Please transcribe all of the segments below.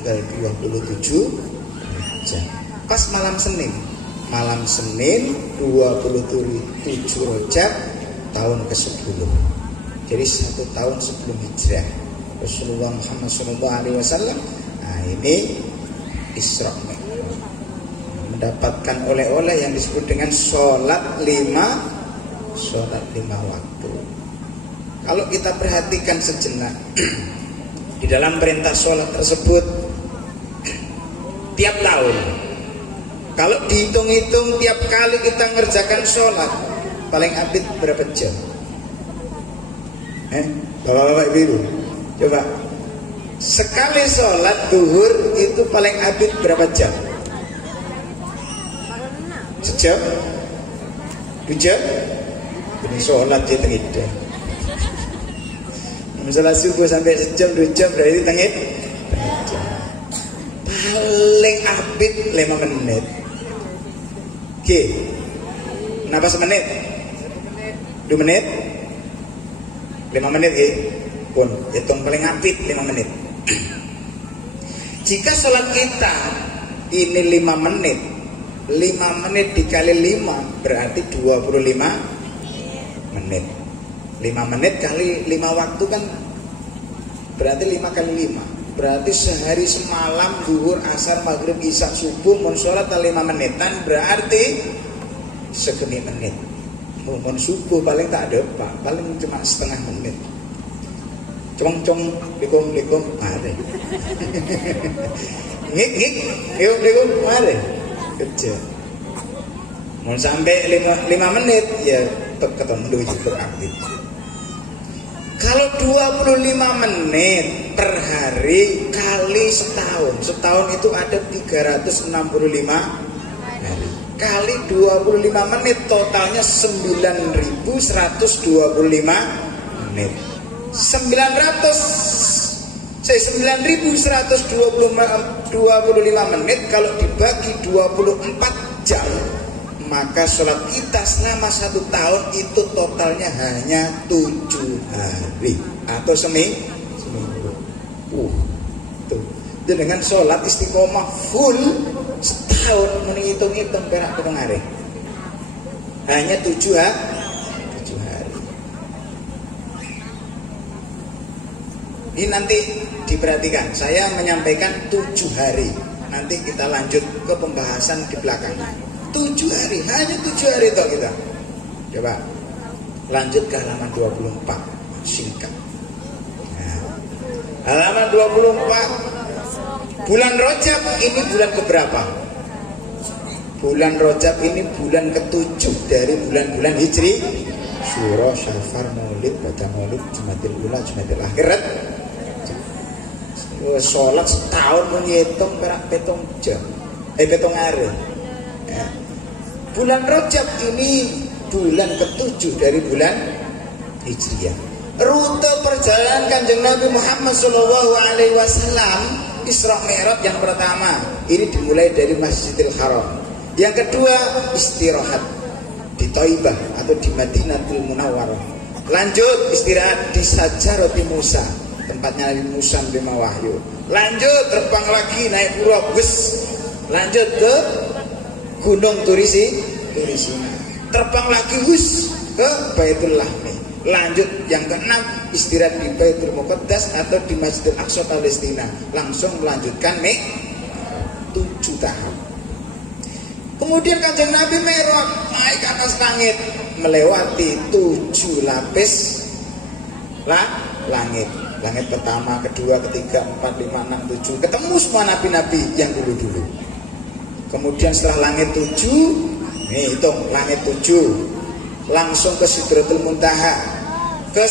tanggal 27 Rajab. Pas malam Senin 27 Rajab tahun ke-10. Jadi 1 tahun sebelum hijrah Rasulullah Muhammad SAW. Nah ini Isra Mi'raj, mendapatkan oleh-oleh yang disebut dengan sholat 5 waktu. Kalau kita perhatikan sejenak di dalam perintah sholat tersebut, tiap tahun kalau dihitung-hitung tiap kali kita ngerjakan sholat paling abid berapa jam? Bapak-bapak ibu, coba sekali sholat duhur itu paling abid berapa jam? Sejam? 2 jam? Ini sholat dia tengah. Misalnya subuh sampai sejam 2 jam berarti tengah. Paling abid 5 menit. Oke. Kenapa semenit? 2 menit? 5 menit ya. Pun hitung paling abid 5 menit. Jika sholat kita ini 5 menit, 5 menit dikali 5 berarti 25 menit. 5 menit kali 5 waktu kan berarti 5 kali 5. Berarti sehari semalam zuhur, asar, maghrib, isya, subuh mun sholat 5 menitan berarti segini menit. Mun subuh paling tak ada pak, paling cuma setengah menit. Cong likum mare. Ngik yuk likum mare. Kerja. Mun sampai 5 menit ya ketemu itu aktif. Kalau 25 menit per hari kali setahun itu ada 365 hari. Kali 25 menit totalnya 9.125 menit. 9.125 menit kalau dibagi 24 jam, maka sholat kita selama 1 tahun itu totalnya hanya 7 hari atau seminggu. Tuh. Dengan sholat istiqomah full setahun menghitung-hitung perak petang hari. Hanya 7 hari. Ini nanti diperhatikan. Saya menyampaikan 7 hari. Nanti kita lanjut ke pembahasan di belakangnya. 7 hari, hanya 7 hari toh kita. Coba lanjut ke halaman 24, singkat. Nah, halaman 24. Bulan Rajab ini bulan keberapa? Bulan Rajab ini bulan ke-7 dari bulan-bulan Hijri. Syuro, Syafar, Maulid, baca Maulid, Jumatil Ula, Jumatil Akhirat. Sholat setahun menghitung perak 7 jam. 7 hari. Ya. Bulan Rajab ini bulan ke-7 dari bulan Hijriah. Rute perjalanan Kanjeng Nabi Muhammad SAW Isra Mi'raj yang pertama ini dimulai dari Masjidil Haram. Yang kedua istirahat di Thaibah atau di Madinatul Munawwarah. Lanjut istirahat di Sajarati Musa, tempatnya Nabi Musa menerima wahyu. Lanjut terbang lagi naik pura bus. Lanjut ke Gunung Turisina. Terbang lagi ke Baitul Lahmi. Lanjut yang ke-6 istirahat di Baitul Muqaddas atau di Masjidil Aqsa Palestina. Langsung melanjutkan 7 tahun. Kemudian Kanjeng Nabi Mi'raj naik ke atas langit melewati 7 lapis langit. Langit pertama, kedua, ketiga, 4, 5, 6, 7. Ketemu semua nabi-nabi yang dulu-dulu. Kemudian setelah langit 7, nih hitung langit 7, langsung ke Sidratul Muntaha, ke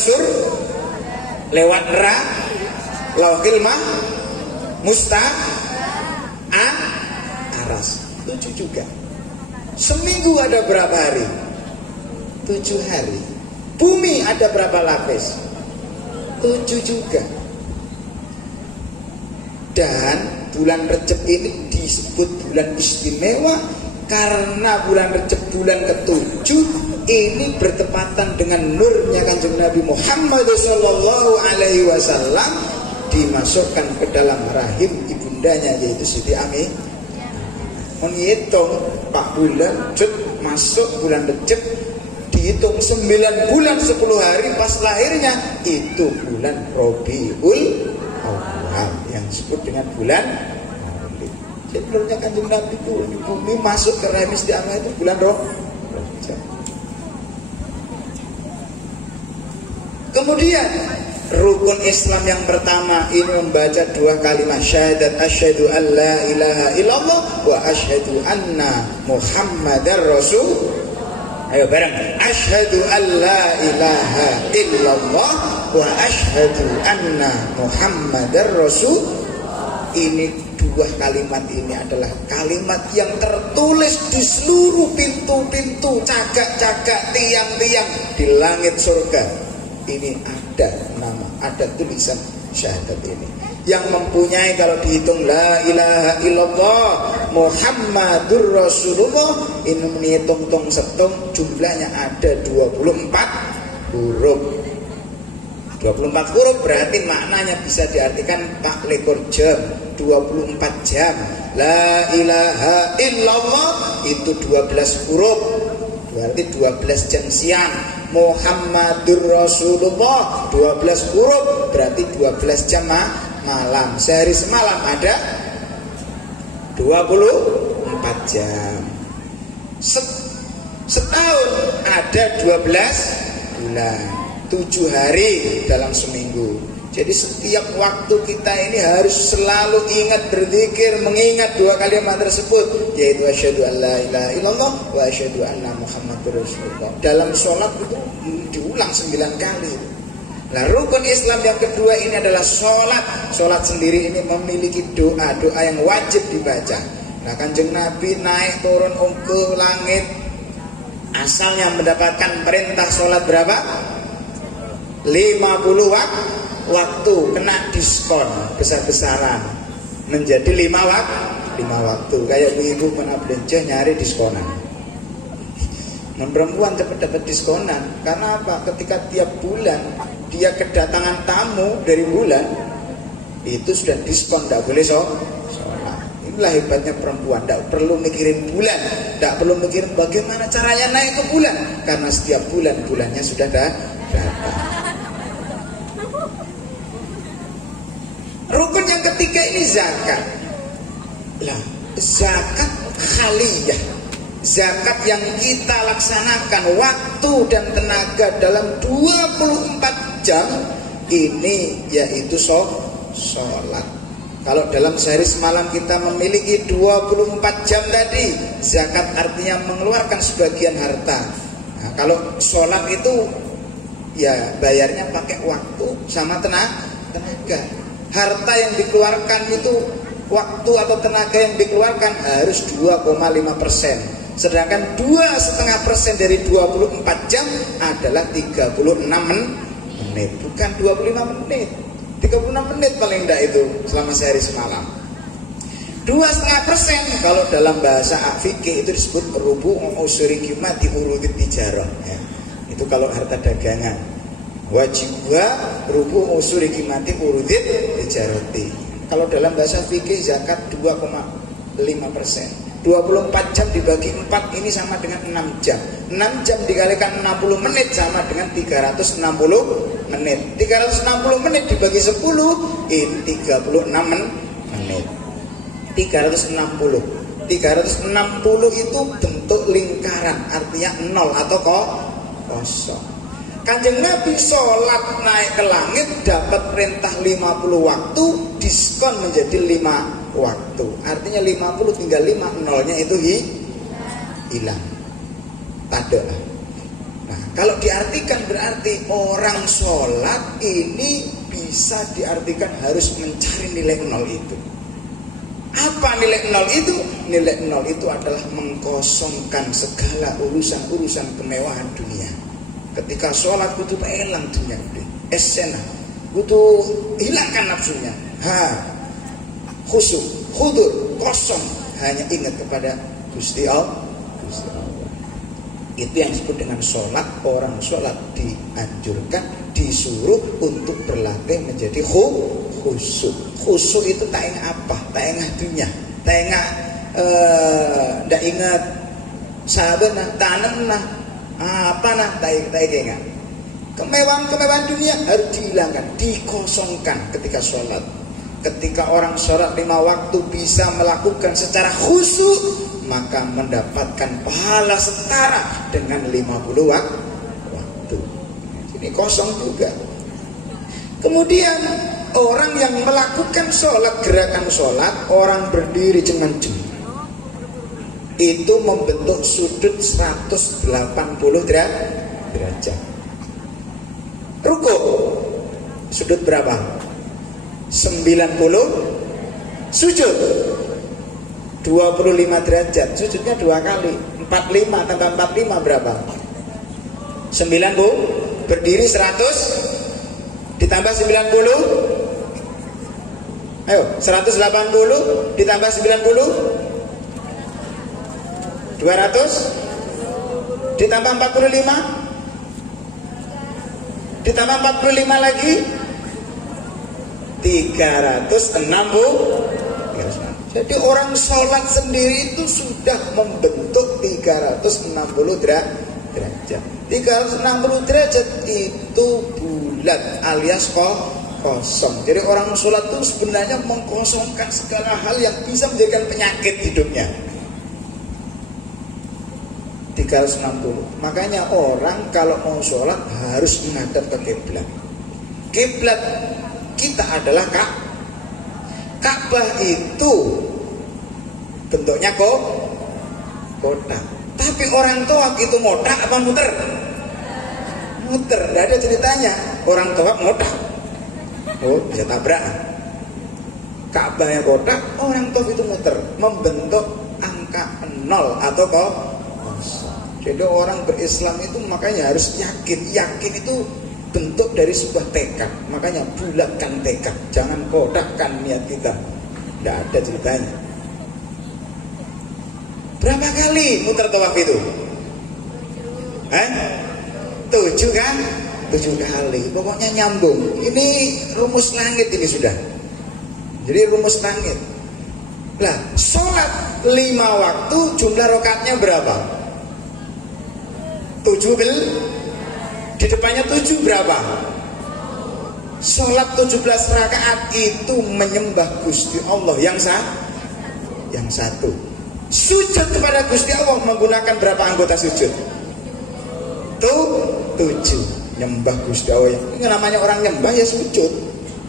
lewat Lauhil Aras. 7 juga. Seminggu ada berapa hari? 7 hari. Bumi ada berapa lapis? 7 juga. Dan bulan Rajab ini disebut bulan istimewa karena bulan Rajab bulan ke-7 ini bertepatan dengan nurnya Kanjeng Nabi Muhammad SAW dimasukkan ke dalam rahim ibu bundanya yaitu Siti Ami. Menghitung Pak bulan masuk bulan Rejab, dihitung 9 bulan 10 hari pas lahirnya, itu bulan Rabiul Awal yang disebut dengan bulan Maulid. Jadi menurutnya Kanjeng Nabi itu di bumi masuk ke rahim istiqamah itu bulan Rajab. Kemudian rukun Islam yang pertama ini membaca 2 kalimat syahadat, asyhadu an la ilaha illallah wa asyhadu anna Muhammadar Rasul. Ayo bareng, asyhadu an la ilaha illallah wa asyhadu anna Muhammadar Rasul. Ini 2 kalimat ini adalah kalimat yang tertulis di seluruh pintu-pintu, cagak-cagak, tiang-tiang di langit surga. Ini ada nama, ada tulisan syahadat ini yang mempunyai, kalau dihitung la ilaha illallah Muhammadur Rasulullah, ini menghitung setung jumlahnya ada 24 huruf. 24 huruf berarti maknanya bisa diartikan 24 jam, 24 jam. La ilaha illallah itu 12 huruf, berarti 12 jam siang. Muhammadur Rasulullah 12 huruf, berarti 12 jam malam. Sehari semalam ada 24 jam. Setahun ada 12 bulan, 7 hari dalam seminggu. Jadi setiap waktu kita ini harus selalu ingat berzikir, mengingat 2 kalimat tersebut, yaitu asyhadu an la ilaha illallah wa asyhadu anna Muhammadur Rasulullah. Dalam sholat itu diulang 9 kali. Nah, rukun Islam yang kedua ini adalah sholat. Sholat sendiri ini memiliki doa-doa yang wajib dibaca. Nah, Kanjeng Nabi naik turun ke langit, asalnya mendapatkan perintah sholat berapa? 50 waktu, kena diskon besar-besaran menjadi 5 waktu. Kayak ibu mana belanja nyari diskonan. Non perempuan cepat dapat diskonan. Karena apa? Ketika tiap bulan dia kedatangan tamu dari bulan, itu sudah diskon, tidak boleh sholat. Inilah hebatnya perempuan, tidak perlu mikirin bulan, tidak perlu mikirin bagaimana caranya naik ke bulan, karena setiap bulan bulannya sudah datang. Rukun yang ketiga ini zakat. Lah, zakat khaliyah, zakat yang kita laksanakan waktu dan tenaga dalam 24 jam ini, yaitu sholat. Kalau dalam sehari semalam kita memiliki 24 jam tadi, zakat artinya mengeluarkan sebagian harta. Nah, kalau sholat itu ya bayarnya pakai waktu sama tenaga. Harta yang dikeluarkan itu, waktu atau tenaga yang dikeluarkan harus 2,5%. Sedangkan 2,5% dari 24 jam adalah 36 menit. Bukan 25 menit, 36 menit paling tidak itu selama sehari semalam. 2,5% kalau dalam bahasa fikih itu disebut rubu usuri qimati urudit tijarah ya. Itu kalau harta dagangan. Wajibwa rubu usuri qimati urudit tijarati. Kalau dalam bahasa fikih zakat 2,5%. 24 jam dibagi 4 ini sama dengan 6 jam. 6 jam dikalikan 60 menit sama dengan 360 menit. 360 menit dibagi 10 ini 36 menit. 360 itu bentuk lingkaran, artinya 0 atau kosong. Kanjeng Nabi sholat naik ke langit dapat perintah 50 waktu, diskon menjadi 5 waktu. Artinya 50 tinggal 5, nolnya itu hilang. Ada. Nah, kalau diartikan berarti orang sholat ini bisa diartikan harus mencari nilai 0 itu. Apa nilai 0 itu? Nilai 0 itu adalah mengkosongkan segala urusan-urusan kemewahan dunia. Ketika sholat kudu elang dunia, esena, kudu hilangkan nafsunya, khusyuk, khudur, kosong, hanya ingat kepada Gusti Allah. Itu yang disebut dengan sholat. Orang sholat dianjurkan, disuruh untuk berlatih menjadi khusyuk. Khusyuk itu tak ingat apa, tak ingat dunia, tak ingat tak ingat sahabat nah, tanam nah, apa nah, tak ingat. Kemewahan dunia harus dihilangkan, dikosongkan ketika sholat. Ketika orang sholat 5 waktu bisa melakukan secara khusyuk, maka mendapatkan pahala setara dengan 50 waktu. Ini kosong juga. Kemudian orang yang melakukan sholat, gerakan sholat, orang berdiri cengenjung, itu membentuk sudut 180 derajat. Ruku sudut berapa? 90. Sujud 25 derajat. Sujudnya 2 kali. 45 tambah 45 berapa? 90. Berdiri 100 ditambah 90. Ayo, 180 ditambah 90. 200 ditambah 45 ditambah 45 lagi 360. Jadi orang sholat sendiri itu sudah membentuk 360 derajat. 360 derajat itu bulat alias kosong. Jadi orang sholat itu sebenarnya mengkosongkan segala hal yang bisa menjadikan penyakit hidupnya. 360. Makanya orang kalau mau sholat harus menghadap ke kiblat. Kiblat kita adalah Ka'bah itu bentuknya kotak. Tapi orang Tawaf itu ngotak apa muter? Muter. Tidak ada ceritanya orang Tawaf ngotak. Oh, bisa tabrak. Ka'bah yang kotak, orang Tawaf itu muter, membentuk angka 0 atau kosong. Jadi orang berislam itu makanya harus yakin. Yakin itu bentuk dari sebuah tekad. Makanya bulatkan tekad, jangan kodakkan niat kita. Tidak ada ceritanya. Berapa kali muter tawaf itu? 7 kan? 7 kali. Pokoknya nyambung. Ini rumus langit ini sudah. Jadi rumus langit. Lah, sholat 5 waktu jumlah rakaatnya berapa? 7 di depannya 7 berapa? Sholat 17 rakaat itu menyembah Gusti Allah yang satu. Sujud kepada Gusti Allah menggunakan berapa anggota sujud? 7. Nyembah Gusti Allah. Ini namanya orang nyembah ya sujud.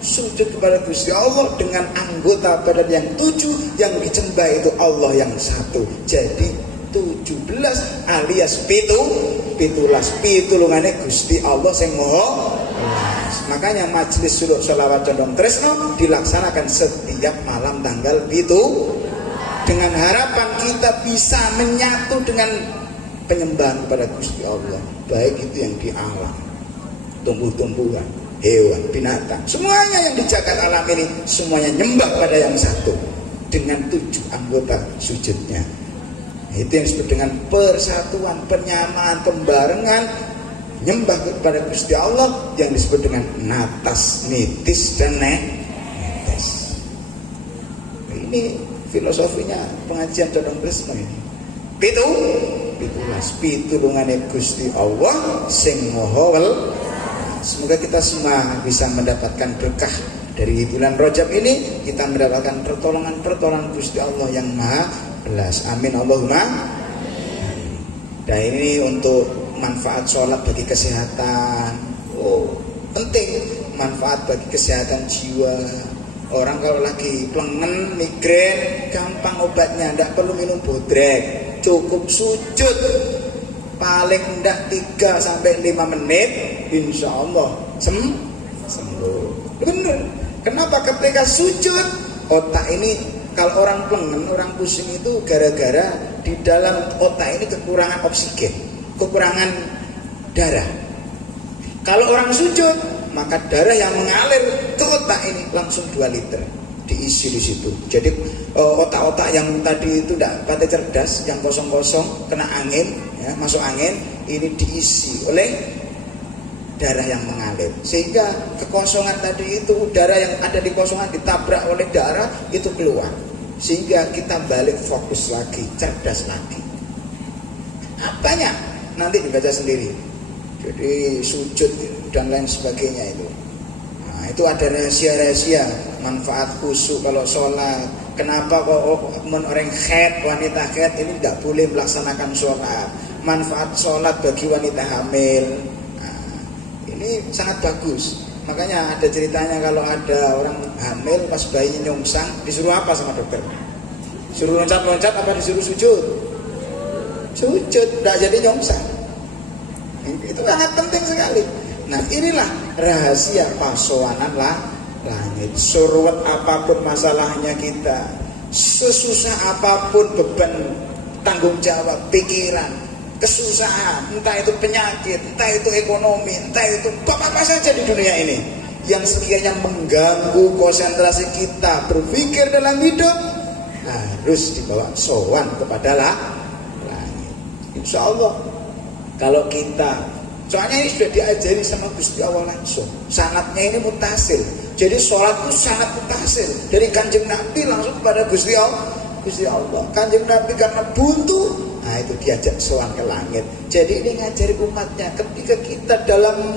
Sujud kepada Gusti Allah dengan anggota badan yang 7, yang disembah itu Allah yang satu. Jadi 17 alias pitulungannya Gusti Allah sing Maha Welas. Makanya majelis suluk sholawat condong tresno dilaksanakan setiap malam tanggal 7 dengan harapan kita bisa menyatu dengan penyembahan kepada Gusti Allah, baik itu yang di alam, tumbuh-tumbuhan, hewan, binatang, semuanya yang di jagat alam ini semuanya nyembah pada yang satu dengan 7 anggota sujudnya. Itu yang disebut dengan persatuan, penyamaan, pembarengan, nyembah kepada Gusti Allah yang disebut dengan natas, nitis, dan netes. Ini filosofinya pengajian condong tresno ini. Pitulungane Gusti Allah sing Maha Welas. Semoga kita semua bisa mendapatkan berkah dari bulan Rajab ini, kita mendapatkan pertolongan Gusti Allah yang Maha Welas. Amin Allahumma. Dan ini untuk manfaat sholat bagi kesehatan. Oh, penting manfaat bagi kesehatan jiwa. Orang kalau lagi plengen, migrain, gampang obatnya, tidak perlu minum bodrek, cukup sujud paling tidak 3-5 menit, insya Allah sembuh. Benar. Kenapa? Ketika sujud otak ini, kalau orang plengen, orang pusing itu gara-gara di dalam otak ini kekurangan oksigen, kekurangan darah. Kalau orang sujud, maka darah yang mengalir ke otak ini langsung 2 liter diisi di situ. Jadi otak-otak yang tadi itu tidak pada cerdas, yang kosong-kosong kena angin, ya, masuk angin, ini diisi oleh darah yang mengalir, sehingga kekosongan tadi itu, udara yang ada di kosongan ditabrak oleh darah itu keluar, sehingga kita balik fokus lagi, cerdas lagi. Apanya nanti dibaca sendiri, jadi sujud dan lain sebagainya itu. Nah, itu ada rahasia-rahasia manfaat khusyuk kalau sholat. Kenapa kok orang haid, wanita haid ini tidak boleh melaksanakan sholat? Manfaat sholat bagi wanita hamil. Nah, ini sangat bagus. Makanya ada ceritanya kalau ada orang hamil pas bayinya nyongsang, disuruh apa sama dokter? Suruh loncat-loncat apa disuruh sujud? Sujud, tidak jadi nyongsang. Itu sangat penting sekali. Nah, inilah rahasia pasoanan langit. Surut apapun masalahnya kita, sesusah apapun beban tanggung jawab pikiran, kesusahan, entah itu penyakit, entah itu ekonomi, entah itu apa saja di dunia ini yang sekiranya mengganggu konsentrasi kita berpikir dalam hidup, harus dibawa sowan kepada langit. Insya Allah kalau kita, soalnya ini sudah diajari sama Gusti Allah langsung, sanatnya ini mutasil. Jadi sholat itu sangat mutasil dari Kanjeng Nabi langsung kepada Gusti Allah. Kanjeng Nabi karena buntu, nah itu diajak sowan ke langit. Jadi ini ngajari umatnya ketika kita dalam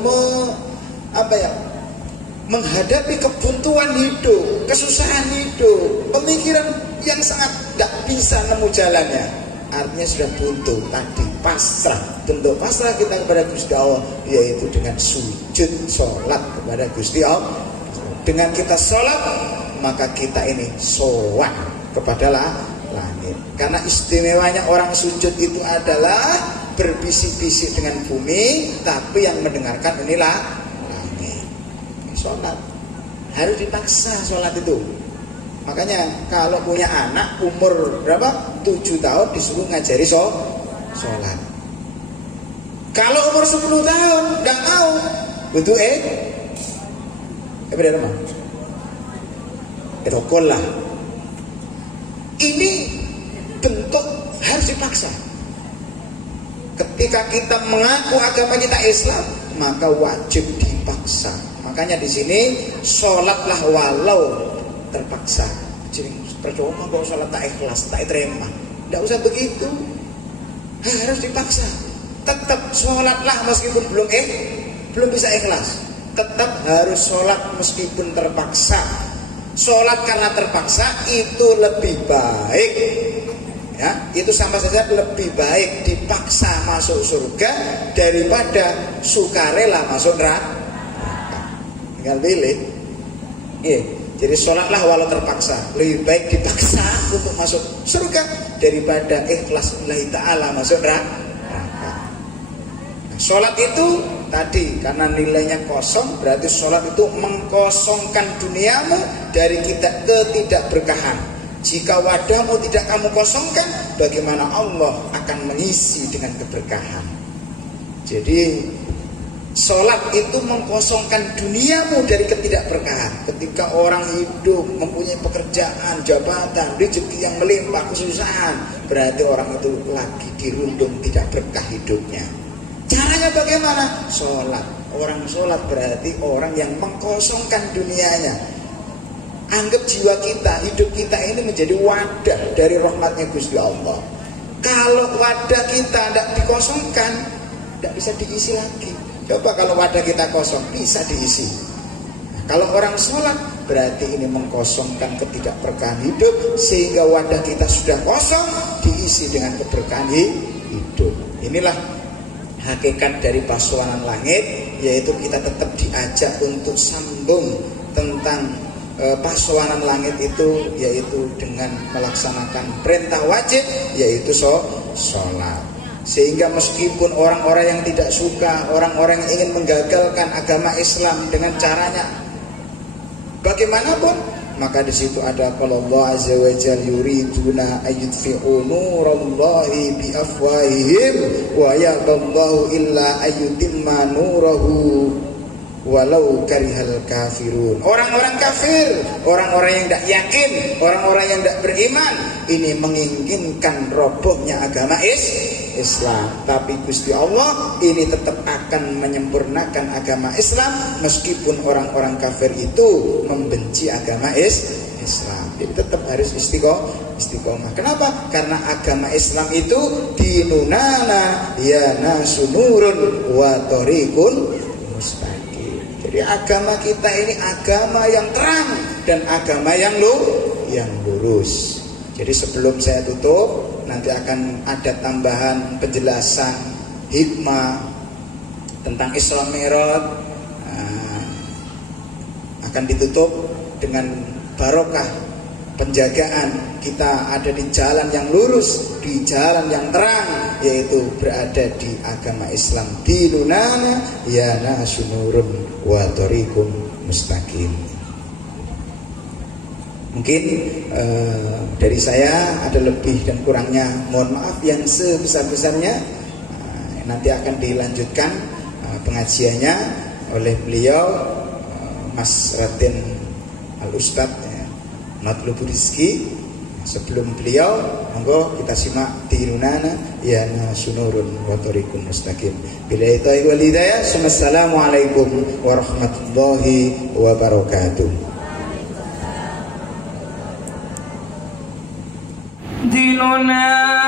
menghadapi kebuntuan hidup, kesusahan hidup, pemikiran yang sangat tidak bisa nemu jalannya, artinya sudah buntu tadi, pasrah. Bentuk pasrah kita kepada Gusti Allah yaitu dengan sujud sholat kepada Gusti Allah. Dengan kita sholat, maka kita ini sowan kepada langit. Karena istimewanya orang sujud itu adalah berbisik-bisik dengan bumi, tapi yang mendengarkan inilah langit. Sholat harus dipaksa, sholat itu. Makanya kalau punya anak umur berapa? 7 tahun disuruh ngajari sholat. Kalau umur 10 tahun nggak mau, butuh beda mah. Rokok lah. Ini bentuk harus dipaksa. Ketika kita mengaku agama kita Islam, maka wajib dipaksa. Makanya di sini sholatlah walau terpaksa. Jadi percuma kalau sholat tak ikhlas, tak terima. Tidak usah begitu. Harus dipaksa. Tetap sholatlah meskipun belum bisa ikhlas. Tetap harus sholat meskipun terpaksa. Sholat karena terpaksa itu lebih baik, ya, itu sama saja lebih baik dipaksa masuk surga daripada sukarela masuk neraka. Tinggal pilih. Jadi sholatlah walau terpaksa, lebih baik dipaksa untuk masuk surga daripada ikhlas lillahi ta'ala masuk neraka. Sholat itu tadi karena nilainya kosong, berarti sholat itu mengkosongkan duniamu dari ketidakberkahan. Jika wadahmu tidak kamu kosongkan, bagaimana Allah akan mengisi dengan keberkahan? Jadi sholat itu mengkosongkan duniamu dari ketidakberkahan. Ketika orang hidup mempunyai pekerjaan, jabatan, rezeki yang melimpah, kesusahan, berarti orang itu lagi dirundung tidak berkah hidupnya. Caranya bagaimana? Sholat. Orang sholat berarti orang yang mengkosongkan dunianya. Anggap jiwa kita, hidup kita ini menjadi wadah dari rahmatnya Gusti Allah. Kalau wadah kita tidak dikosongkan, tidak bisa diisi lagi. Coba kalau wadah kita kosong, bisa diisi. Kalau orang sholat berarti ini mengkosongkan ketidakberkahan hidup, sehingga wadah kita sudah kosong, diisi dengan keberkahan hidup. Inilah hakikat dari pasoanan langit, yaitu kita tetap diajak untuk sambung tentang pasoanan langit itu, yaitu dengan melaksanakan perintah wajib, yaitu sholat. Sehingga meskipun orang-orang yang tidak suka, orang-orang yang ingin menggagalkan agama Islam dengan caranya bagaimanapun, maka di situ ada kalau Allah azza wa jalla yuriduna ayyudfi'u nurallahi bi afwahihim wa ya'ballahu illa ayyutimma nurahu walau karihal kafirun. Orang-orang kafir, orang-orang yang tidak yakin, orang-orang yang tidak beriman, ini menginginkan robohnya agama Islam. Tapi Gusti Allah ini tetap akan menyempurnakan agama Islam meskipun orang-orang kafir itu membenci agama Islam. Jadi tetap harus istiqomah. Kenapa? Karena agama Islam itu dinunana ya nasunurun wa thoriqun mustaqim. Jadi agama kita ini agama yang terang dan agama yang lurus. Jadi sebelum saya tutup, nanti akan ada tambahan penjelasan hikmah tentang Isra Mi'raj. Akan ditutup dengan barokah penjagaan kita ada di jalan yang lurus, di jalan yang terang, yaitu berada di agama Islam. Dinunana ya nasunurun wa thoriqum mustaqim. Mungkin dari saya ada lebih dan kurangnya, mohon maaf yang sebesar-besarnya. Nanti akan dilanjutkan pengajiannya oleh beliau Mas Raden Al-Ustadz Matlubu Rizki. Sebelum beliau, monggo kita simak Dinunana ya nasunurun wa thoriqun mustaqim. Billahi taufiq wal hidayah. Assalamualaikum warahmatullahi wabarakatuh. Dinunana